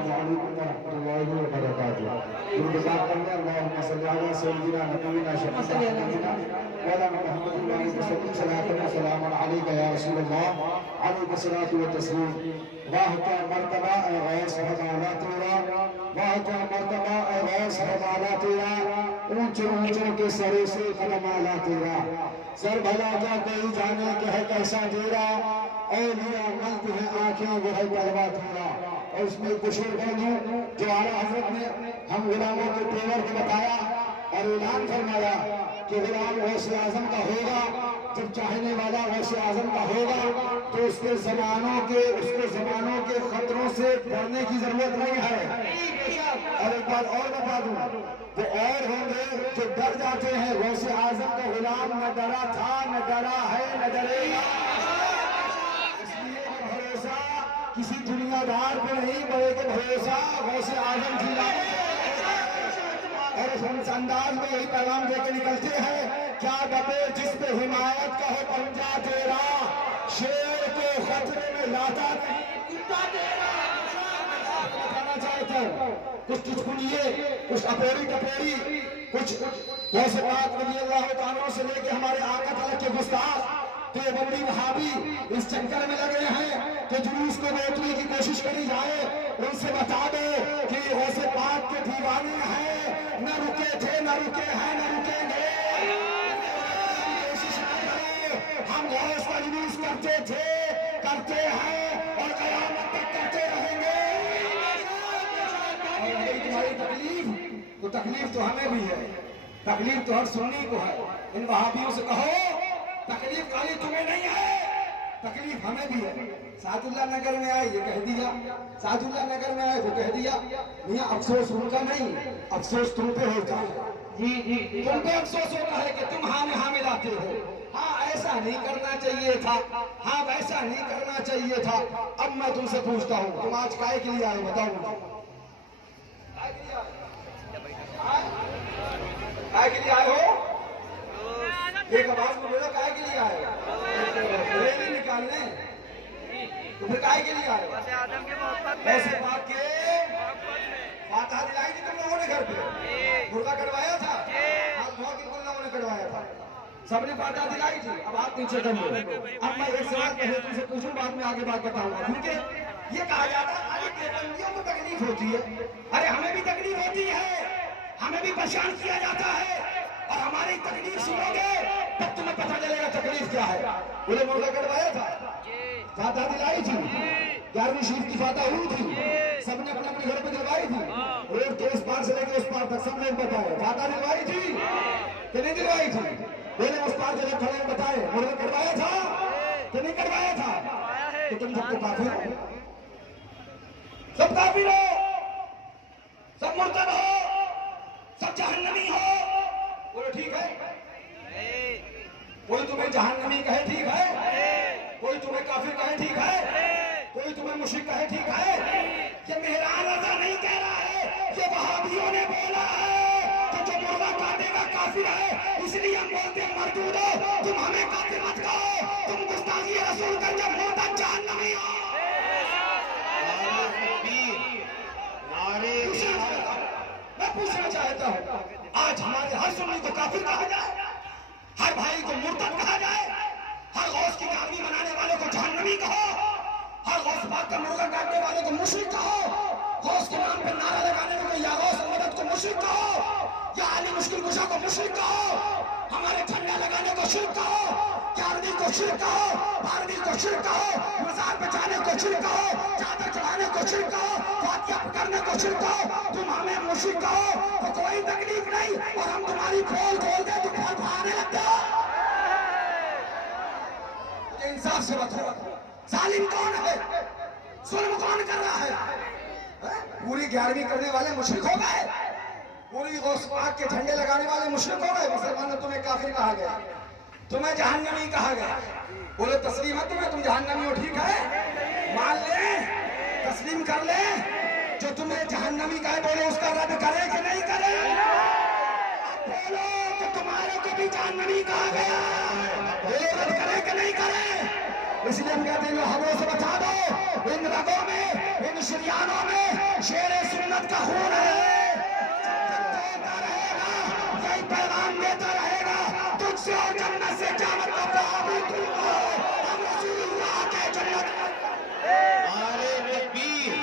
अस्सलामु अलैकुम व रहमतुल्लाहि व बरकातुहू। दुरूद पाक पढ़िए, अल्लाहुम्मा सल्लि अला सय्यिदिना नबीना शफीना मौलाना मुहम्मद व आलिहि वसल्लम सल्लल्लाहु अलैहि वसल्लम अलैका या रसूलल्लाह अलैहि सलातु व तस्लीम। वाह क्या मर्तबा ए गौस हवाला तेरा, वाह क्या मर्तबा ए गौस हवाला तेरा, ऊंचे ऊंचों के सरे से कदम आला तेरा। सर भला क्या कोई जाने के है कैसा तेरा, और मेरा मल्क है आंखें वो है तलवा तेरा। और इसमें कुछ बोलूं जो आला हजरत ने हम गुलामों के तेवर को बताया और ऐलान फरमाया कि गुलाम गौसे आजम का होगा, जब चाहने वाला गौसे आजम का होगा तो उसके जमानों के खतरों से डरने की जरूरत नहीं है। और एक बात और बता दूं, वो और होंगे जो डर जाते हैं। गौसे आजम का गुलाम न डरा था, न डरा है, न डरेगा। इसलिए भरोसा किसी दुनियादार पे नहीं, बल्कि भरोसा गौसे आजम की लाए। और इस अंदाज में यही पैगाम देके निकलते हैं, क्या दबे जिस पे हिमायत का हो पंजा तेरा, शेर को खतरे में लाता कुत्ता तेरा। बताना चाहता हूं कुछ चुटकुलिए, कुछ अपोरी टपोरी, कुछ जैसे बात रज़ी अल्लाह तआला से लेके हमारे आका तलक के गुस्ताख देवबंदी वहाबी इस चक्कर में लगे हैं कि जुलूस को रोकने की कोशिश करी जाए। उनसे बता दो कि गौसे पाक के दीवाने हैं, न रुके थे, न रुके हैं, न रुकेंगे। कोशिश न करो, हम गौस का जुलूस करते थे, करते हैं और कयामत तक करते रहेंगे। और तुम्हारी तकलीफ, तो तकलीफ तो हमें भी है, तकलीफ तो हर सुन्नी को है। इन वहाबियों से कहो तकलीफ खाली तुम्हें नहीं है, तकलीफ हमें भी है। सादुल्ला नगर में आए ये कह दिया, सादुल्ला नगर में आए वो कह दिया। मियां अफसोस उनका नहीं, अफसोस तुम पे होता है। जी तुम पे अफसोस होता है कि तुम हाँ में हाँ मिलाते हो। हाँ ऐसा नहीं करना चाहिए था, हाँ वैसा नहीं करना चाहिए था। अब मैं तुमसे पूछता हूँ, तुम आज काय के लिए आए बताओ? काय के लिए आए हो? एक आवाज में बोलो, काय के लिए आए? रैली निकालने? तो फिर काय के लिए आए? ऐसे बात के फातहा दिलाई थी तुम लोगों ने घर पे, मुर्गा कटवाया था, हाथ धो के तुम लोगों ने कटवाया था, सबने फातहा दिलाई थी। अब आप नीचे कर लो। अब मैं एक सवाल पहले तुमसे पूछूं, बाद में आगे बात बताऊंगा। क्योंकि ये कहा जाता है अरे देवबंदियों को तकलीफ होती है, अरे हमें भी तकलीफ होती है, हमें भी परेशान किया जाता है। और हमारी तकलीफ सुनोगे तब तुम्हें पता चलेगा तकलीफ क्या है। बोले मुर्गा कटवाया था, फातहा दिलाई थी, 11वीं शरीफ की फातहा हुई थी, सबने अपने अपने घर पे दिलवाई थी। रोड के इस पार से लेकर उस पार तक सब लोग बताए फातहा दिलवाई थी कि नहीं दिलवाई थी। बोले उस पार से खड़े बताए मुर्गा कटवाया था कि नहीं कटवाया था। तो तुम सबको काफिर हो, सब काफिर हो, सब मुर्तद हो, सब जहन्नमी हो। बोलो ठीक है? कोई तुम्हें जहन्नमी कहे ठीक है, कोई तुम्हें काफिर कहे ठीक है, कोई तुम्हें मुश्रिक कहे ठीक है। ये मेहरान रज़ा नहीं कह रहा है, ये वहाबियों ने बोला है कि जो मुर्गा काटेगा काफिर है। इसलिए हम बोलते हैं मर्दूदो, तुम हमें काफिर मत कहो, तुम गुस्ताखी रसूल करके मोहताज जहन्नमी हो। मैं पूछना चाहता हूँ, आज हमारे हर सुन्नी को काफिर कहा जाए, हर भाई को मुर्तद कहा जाए, हर गौस की गाड़ी बनाने वाले को जहन्नमी कहो, हर गौस पाक का मुर्गा काटने वाले को मुशरिक कहो, गौस के नाम पर नारा लगाने वाले या गौस मदद को मुशरिक कहो, या अली मुश्किल कुशा को मुशरिक कहो, हमारे झंडा लगाने को शिर्क कहो, 11वीं को शिर्क कहो, 12वीं को शिर्क कहो, मज़ार पे जाने को शिर्क कहो, चादर चढ़ाने को शिर्क कहो, फातिहा करने को शिर्क कहो। तुम हमें मुशरिक कहो तो कोई तकलीफ नहीं, और हम तुम्हारी खोल खोल के तुम फल खाने लग जाओ। इंसाफ से बताओ, जालिम कौन है, जुल्म कौन कर रहा है? पूरी 11वीं करने वाले मुशरिक हो गए, पूरी गौस पाक के झंडे लगाने वाले मुशरिक हो गए। मुसलमानों तुम्हें काफिर कहा गया, तुम्हें जहन्नमी कहा गया। बोले तस्लीम है तुम्हें, तुम जहन्नमी हो, ठीक है मान ले, तस्लीम कर ले। जो तुम्हें जहन्नमी कहे बोले उसका रद्द करे कि नहीं करे? बोलो कि तुम्हारे को भी जहन्नमी कहा गया, बोलो रद्द करे कि नहीं करे? इसलिए हम कहते हैं हवों से बचा दो, इन रगों में, इन शरियानों में शेर सुन्नत का खून है। देता रहेगा, यही पैगाम देता रहेगा, तुझसे और जन्नत से क़यामत तक वहाबी तू हो, हम रसूलुल्लाह के जन्नत। नारे तकबीर,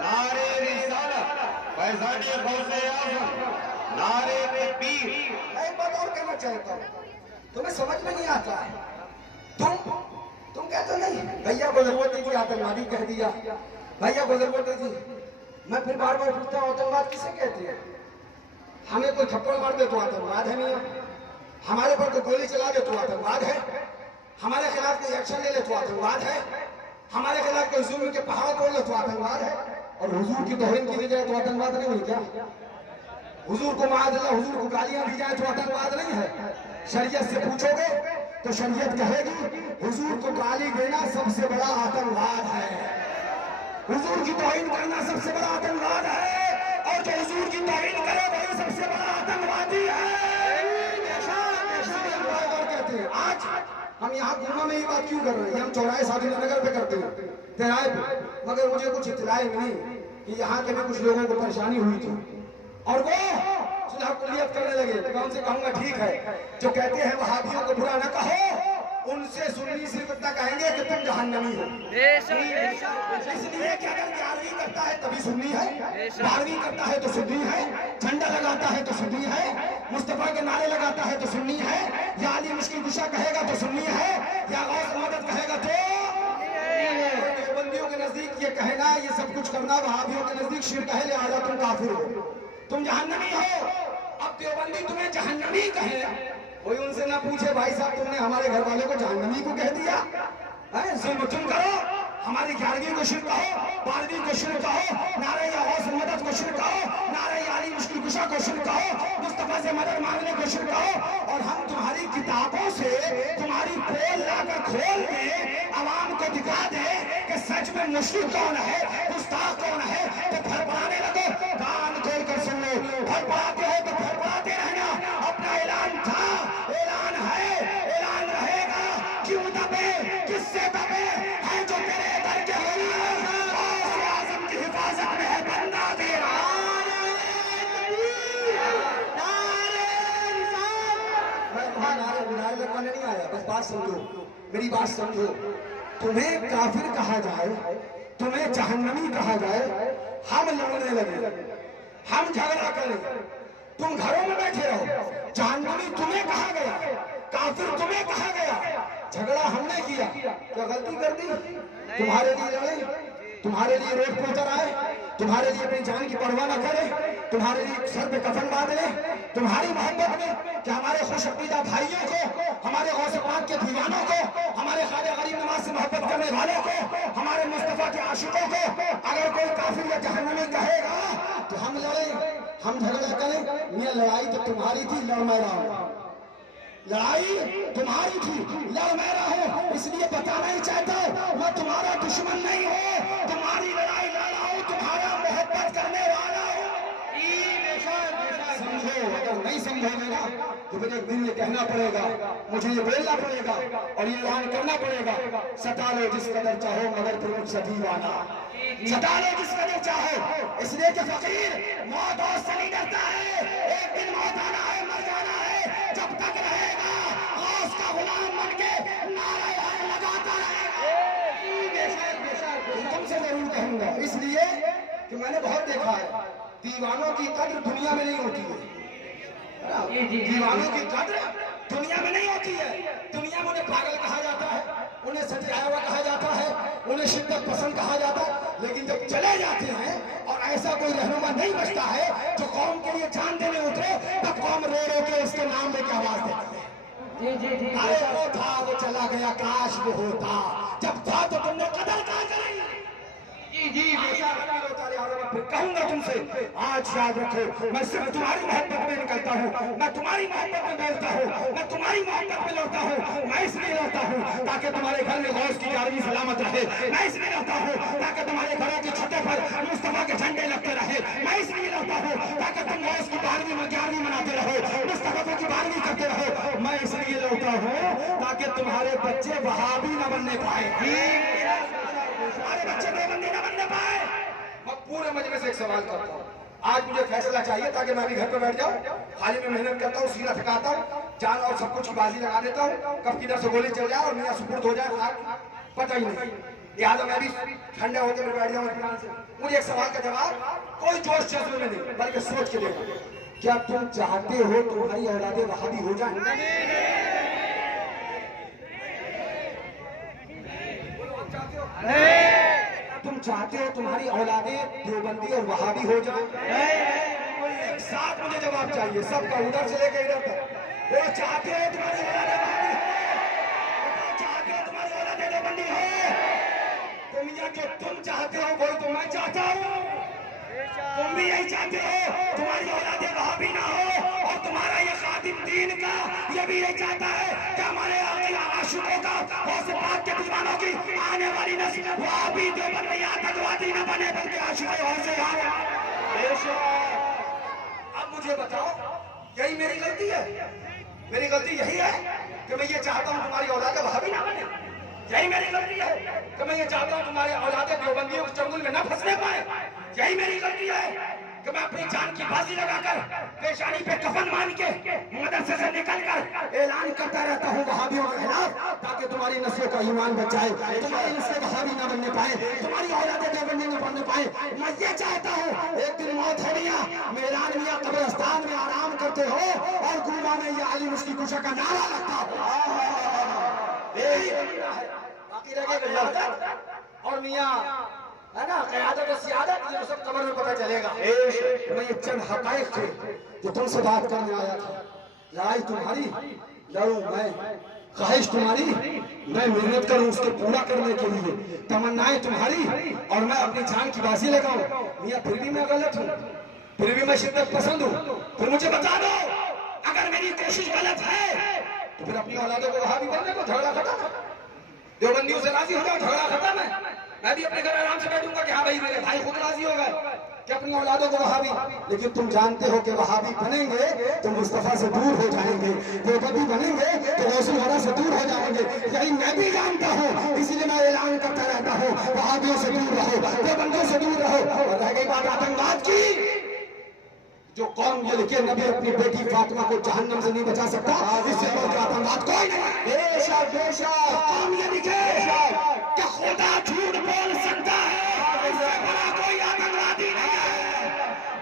नारे रिसालत, फैज़ाने गौसे आज़म, नारे तकबीर। मैं एक बात और कहना चाहता हूँ, तुम्हें समझ में नहीं आता है। तुम कहते नहीं भैया को जरूरत नहीं थी, आतंकवादी कह दिया, भैया को जरूरत नहीं थी। मैं फिर बार बार पूछता हूँ, आतंकवाद किसे कहते हैं? हमें कोई थप्पड़ मार दे तो आतंकवाद है मियां, हमारे पर कोई गोली चला दे तो आतंकवाद है, हमारे खिलाफ कोई एक्शन ले ले तो आतंकवाद है, हमारे खिलाफ कोई जुल्म के पहाड़ तोड़ ले तो आतंकवाद है। और हुजूर की तौहीन की जाए तो आतंकवाद नहीं है क्या? हुजूर को माअज़ल्लाह हुजूर को गालियां दी जाए तो आतंकवाद नहीं है? शरीयत से पूछोगे तो शरीयत कहेगी हुजूर को गाली देना सबसे बड़ा आतंकवाद है, हुजूर की तौहीन करना सबसे बड़ा आतंकवाद है, और जो हुजूर की तौहीन करे वही सबसे बड़ा आतंकवादी है। कहते हैं आज हम यहाँ गुना में ये बात क्यों कर रहे हैं? हम चौराहे साधु नगर पे करते हैं, तेराए पे, मगर मुझे कुछ इत्तलाएं मिली कि यहाँ के भी कुछ लोगों को परेशानी हुई थी और वो सुलह कुलियत करने लगे। तो मैं उनसे कहूंगा ठीक है, जो कहते हैं वहाबियों को बुरा न कहो, उनसे सुन्नी सिर्फ इतना कहेंगे कि तुम जहन्नमी हो। इसलिए कि अगर 11वीं करता है तभी सुन्नी है, 12वीं करता है तो सुन्नी है, झंडा लगाता है तो सुन्नी है, मुस्तफा के नारे लगाता है तो सुन्नी है, या अली मुश्किल कुशा कहेगा तो सुन्नी है, या गौस मदद कहेगा तो। देवबंदियों के नजदीक ये कहना, ये सब कुछ करना वहाबियों के नजदीक शिर्क है, लिहाजा तुम काफिर हो, तुम जहन्नमी हो। अब देवबंदी तुम्हें जहन्नमी कहे, कोई उनसे ना पूछे भाई साहब तुमने हमारे घर वाले को जहन्नमी को कह दिया है? तुम करो, हमारी 11वीं को शिर्क कहो, 12वीं को शिर्क कहो, नारे या गौस मदद को शिर्क कहो, नारे या अली मुश्किल कुशा को शिर्क कहो, मुस्तफा से मदद मांगने को शिर्क कहो, और हम तुम्हारी किताबों से तुम्हारी पोल लाकर खोल के आवाम को दिखा दे कि सच में मुश्किल कौन है, गुस्ताख कौन है, तो फड़फड़ाने लगो। कान खोल कर सुन लो, फड़फड़ाते हो तो फड़फड़ाते रहना। अपना ऐलान था, ऐलान है, ऐलान रहेगा। क्यों दबे, किससे दबे, है जो तेरे दर के आज़म की हिफाजत में है बंदा तेरा। मैं नारे बुलाए लगवाने नहीं आया, बस बात समझो, मेरी बात समझो। तुम्हें काफिर कहा जाए, तुम्हें जहन्नमी कहा जाए, हम लड़ने लगे, हम झगड़ा करें, तुम घरों में बैठे रहो। जहन्नमी तुम्हें कहा गया, काफिर तुम्हें कहा गया, झगड़ा हमने किया, क्या गलती कर दी? तुम्हारे लिए लड़े, तुम्हारे लिए रोड पर उतर आए, तुम्हारे लिए अपनी जान की परवाह न करे, तुम्हारे लिए सर पे कफन बांध ले, तुम्हारी मोहब्बत में कि हमारे खुशअकीदा भाइयों को, हमारे गौसे पाक के दीवानों को, हमारे ख्वाजा गरीब नवाज से मोहब्बत करने वालों को, हमारे मुस्तफा के आशिकों को अगर कोई काफिर या जहन्नमी कहेगा तो हम लड़े, हम झगड़ा करें। ये लड़ाई तो तुम्हारी थी, लड़ मैं रहा हूं, लड़ाई तुम्हारी थी, लड़ मैं रहा हूं। इसलिए बताना ही चाहता हूं मैं तुम्हारा दुश्मन नहीं हूं, तुम्हारी लड़ाई लड़ रहा हूं, तुम्हारा मोहब्बत करने वाला हूं। समझो, अगर नहीं समझोगे ना तो फिर एक दिन ये कहना पड़ेगा, मुझे ये बोलना पड़ेगा और ये ऐलान करना पड़ेगा, सता लो जिस कदर चाहो मगर तुम मुझसे दीवाना, सता लो जिस कदर चाहो। इसलिए कि फकीर मौत और से नहीं डरता है, एक दिन मौत आना है, मर जाना है, जब तक रहेगा गौस का गुलाम बन के नारा लगाता रहेगा। तुमसे जरूर कहूंगा, इसलिए कि मैंने बहुत देखा है दीवानों की कद्र दुनिया में नहीं होती है, दीवानों की कद्र दुनिया में नहीं होती है। दुनिया में उन्हें पागल कहा जाता है, उन्हें सजाया हुआ कहा जाता है, उन्हें शिद्दत पसंद कहा जाता है, लेकिन जब चले जाते हैं और ऐसा कोई रहनुमा नहीं बचता है जो कौम के लिए जान देने उतरे, तब कौम रो रो के उसके नाम लेके आवाज देती है। अरे वो था, वो चला गया, काश वो होता, जब था तो तुमने कदर कहा करी। कहूंगा तुमसे, आज याद रखो, मैं सिर्फ तुम्हारी मोहब्बत में निकलता हूँ, मैं तुम्हारी मोहब्बत में बोलता हूँ, मैं तुम्हारी मोहब्बत में लड़ता हूँ। मैं इसलिए लड़ता हूँ ताकि तुम्हारे घर में गौस की 11वीं सलामत रहे, मैं इसलिए लड़ता हूँ ताकि तुम्हारे घरों की छतों पर मुस्तफा के झंडे लगते रहे, मैं इसलिए लड़ता हूँ ताकि तुम गौस की 12वीं 11वीं मनाते रहो, मुस्तफा की 12वीं करते रहो। मैं इसलिए लड़ता हूँ ताकि तुम्हारे बच्चे वहाबी न बनने पाए, तुम्हारे बच्चे देवबंदी न बनने पाए। मजमे से एक सवाल करता हूँ, आज मुझे फैसला चाहिए ताकि मैं भी घर पे बैठ जाऊँ। खाली में मेहनत करता हूँ, सीना थकाता हूँ, जान और सब कुछ की बाजी लगा देता हूँ, कब किधर से गोली चल जाए और मियाँ सुपुर्द हो जाए पता ही नहीं। लिहाजा मैं भी ठंडा होकर बैठ जाऊँ इत्मीनान से। मुझे एक सवाल का जवाब कोई जोश जज्बे में नहीं बल्कि सोच के देगा। क्या तुम चाहते हो तुम्हारी औलादे वहाबी हो जाए? तुम चाहते हो तुम्हारी औलादे देवबंदी और वहाबी हो जाए? एक साथ मुझे जवाब चाहिए सबका, उधर से लेकर इधर तक। वो चाहते हो तुम्हारी औलादे वहाबी हो, चाहते हो तुम्हारी औलादे देवबंदी हो? तुम ये जो तुम चाहते हो वही तो मैं चाहता हूँ। तुम भी यही चाहते हो तुम्हारी औलादे वहाबी ना हो, और तुम्हारा ये खादिम दीन का ये भी यही चाहता है कि हमारे आशिकों का गौसे पाक के दीवानों की आने वाली नस्ल वहाबी देवबंदी आतंकवादी न बने बल्कि आशिक गौसे आए। अब मुझे बताओ, यही मेरी गलती है? मेरी गलती यही है कि मैं ये चाहता हूँ तुम्हारी औलादे वहाबी ना बने? यही मेरी गलती है कि मैं ये चाहता हूँ तुम्हारे औलादे देवबंदियों के चंगुल में न फंसने पाए? यही मेरी गलती है कि मैं अपनी जान की बाजी लगाकर पेशानी पे कफन मान के मदरसे से निकलकर ऐलान करता रहता हूँ वहाबियों के खिलाफ, ताकि तुम्हारी नस्लों का ईमान बच जाए, तुम्हारी नस्लें वहाबी न बनने पाए, तुम्हारी औलादे देवबंदी न बनने पाए। मैं ये चाहता हूँ एक दिन मौत हो गया, मेरान मियां कब्रिस्तान में आराम करते हो और गुमा में ये आलिम उसकी कुशा का नारा लगता हो। बाकी रहेगा और मियां है ना क़यादत और सियादत, ये सब कब्र में पता चलेगा। मैं ये चंद हक़ाइक़ थे जो तुमसे बात करने आया था। लड़ाई तुम्हारी लड़ूं मैं, ख्वाहिश तुम्हारी मैं मेहनत करूं उसको पूरा करने के लिए, तमन्नाएं तुम्हारी और मैं अपनी जान की बाजी लगाऊं। मियां फिर भी मैं गलत हूँ, फिर भी मैं शिद्दत पसंद हूँ, फिर मुझे बता दो अगर मेरी कोशिश गलत है तो फिर अपनी औलादों को वहाबी बनने को, झगड़ा खत्म, देवबंदियों से राजी हो जाओ, झगड़ा खत्म है। मैं भी अपने घर आराम से बैठूंगा कि हाँ भाई मेरे भाई खुद राजी हो गए कि अपनी औलादों को वहाबी। लेकिन तुम जानते हो कि वहाबी बनेंगे तो मुस्तफा से दूर हो जाएंगे, देवबंदी बनेंगे तो गौसुल वरा से दूर हो जाएंगे। यही मैं भी जानता हूँ, इसीलिए मैं ऐलान करता रहता हूँ वहाबियों से दूर रहो, देवबंदियों से दूर रहो। और रह गई बात आतंकवाद की, जो कौम ये लिखे नबी अपनी बेटी फातिमा को जहन्नम से नहीं बचा सकता, इससे बड़ा आतंकवाद कोई नहीं। बेशक बेशक कौम ये लिखे कि खुदा झूठ बोल सकता है, इससे बड़ा कोई आतंकवादी नहीं है।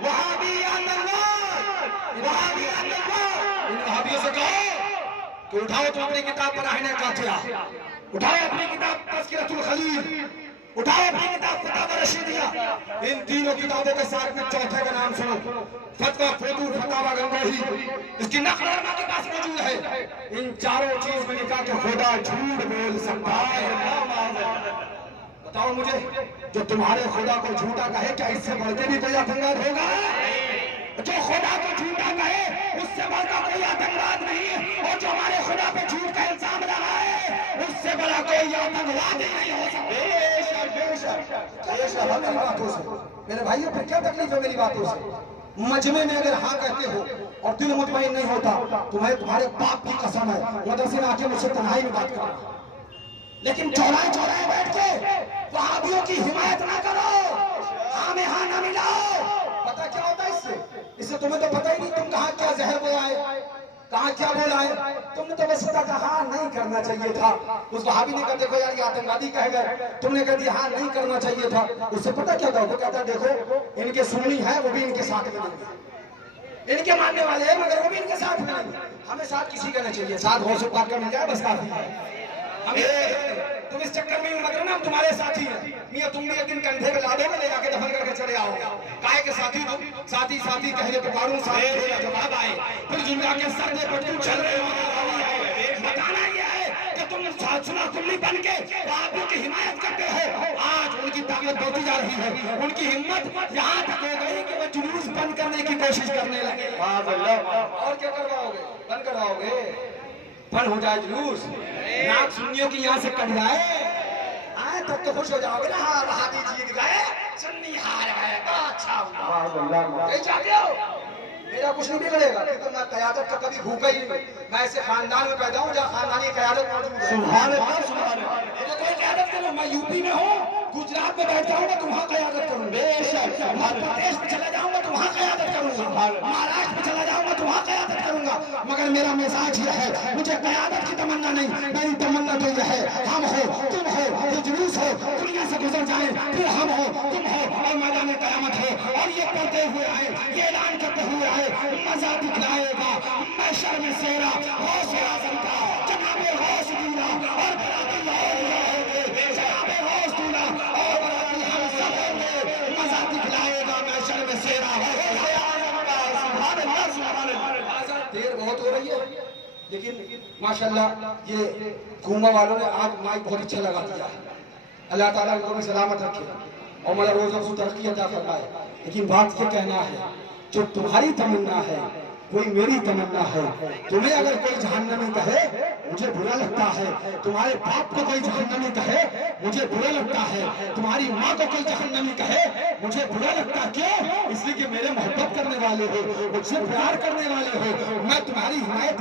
वहाबी आतंकवाद, वहाबी आतंकवाद। इन वहाबियों से कहो कि उठाओ तुम अपनी किताब पढ़ाने का थे, उठाओ अपनी किताब तज़किरतुल खलील, उठाओ अपनी किताब फतवा रशीदिया। इन तीनों किताबों के साथ में चौथे का नाम सुनो, फतवा फतूर फतावा गंगोही, इसकी नक़ल हमारे पास मौजूद है। इन चारों चीज में लिखा कि खुदा झूठ बोल सकता है। बताओ मुझे, जो तुम्हारे खुदा को झूठा कहे क्या इससे बढ़ के भी कोई आतंकवाद होगा? जो खुदा को झूठा कहे उससे बढ़कर कोई आतंकवाद नहीं है, और जो हमारे खुदा पे झूठ का इल्जाम लगाए उससे बड़ा कोई आतंकवाद ही नहीं हो सकता। मेरी बातों से मेरे भाइयों फिर क्या तकलीफ है मेरी बातों से? मजमे में अगर हाँ कहते हो और दिल मुतमईन नहीं होता, तुम्हें तुम्हारे बाप की कसम है मदरसे में आके मुझसे तन्हाई में बात करो, लेकिन चौराहे चौराहे बैठ के वहाबियों की हिमायत ना करो, हाँ में हाँ ना मिलाओ। पता क्या होता है इससे तुम्हें तो पता ही नहीं तुम कहाँ क्या जहर बोलाए, कहाँ क्या बोलाए। तुमने तो बस इतना कहा नहीं करना चाहिए था, उस वहाबी ने कहा देखो यार ये आतंकवादी कह गए, तुमने कह दिया हाँ नहीं करना चाहिए था। उससे पता क्या था, वो कहता देखो इनके सुन्नी है वो भी इनके साथ मिलेंगे, इनके मानने वाले हैं मगर वो भी इनके साथ मिलेंगे। हमें साथ किसी का नहीं चाहिए, साथ गौसे पाक का मिल जाए बस काफी है। तुम इस चक्कर में मत रहना, हम तुम्हारे साथी हैं। मियां तुम भी एक दिन कंधे पे लादे में ले जाके दफन करके चले आओगे। काहे के साथी तुम साथी साथी कहले पुकारूं साथ मेरा जवाब आए, फिर जुमला के सरदे पर तुम चल रहे हो। बताना ये है कि तुम सुना कुल्ली बन के वहाबियों की हिमायत करते हो। आज उनकी ताकत बढ़ती जा रही है, उनकी हिम्मत यहाँ तक हो गई कि वो जुलूस बंद करने की कोशिश करने लगे। और क्या करवाओगे, बंद करवाओगे, बंद हो जाए जुलूस, नाक सुन्नियों की यहाँ से कट जाए, आए तब तो खुश हो जाओगे ना। हाँ वहाबी जीत गए, सुन्नी हार गए, तो अच्छा हुआ। यही चाहते हो, मेरा कुछ नहीं बिगड़ेगा क्योंकि मैं क़यादत का कभी भूखा ही नहीं। मैं ऐसे खानदान में पैदा हूँ जहाँ खानदानी क़यादत मौजूद है। सुभान अल्लाह, सुभान अल्लाह। मुझे कोई क़यादत करो, मैं यूपी में हूँ, गुजरात में बैठ जाऊंगा तो वहाँ क़यादत करूँ। बेशक मध्य प्रदेश में चला जाऊंगा तो वहाँ क़यादत करूंगा, महाराष्ट्र में चला जाऊंगा तो वहाँ क़यादत करूंगा, मगर मेरा मिजाज यह है, मुझे क़यादत की तमन्ना नहीं, मेरी तमन्ना तो यह है, हम हो तुम हो, ये जुलूस हो दुनिया से गुजर जाए, फिर हम हो तुम हो और मैदान क़यामत हो, और ये करते हुए आए, ये ऐलान करते हुए आए, मजा दिखलाएगा महशर में सेरा गौसे आज़म का, जनाबे गौस दूल्हा और बराती होंगे, जनाबे गौस दूल्हा और बराती हम सब होंगे, मजा दिखलाएगा महशर में सेरा गौसे आज़म का। सुभान अल्लाह, सुभान अल्लाह। देर बहुत हो रही है, लेकिन माशाल्लाह ये घूमा वालों ने आज माइक बहुत अच्छा लगा दिया है। अल्लाह ताला उनको भी सलामत रखे और मेरा रोज़ा को तरक्की अता फरमाए। लेकिन बात ये कहना है, जो तुम्हारी तमन्ना है वही मेरी तमन्ना है। तुम्हें अगर कोई जहन्नमी कहे मुझे बुरा लगता है, तुम्हारे बाप को कोई जहन्नमी कहे मुझे बुरा लगता है, तुम्हारी माँ को कोई जहन्नमी कहे मुझे बुरा लगता है। क्यों? इसलिए कि मेरे मोहब्बत करने वाले हो, मुझसे प्यार करने वाले हो, मैं तुम्हारी हिमायत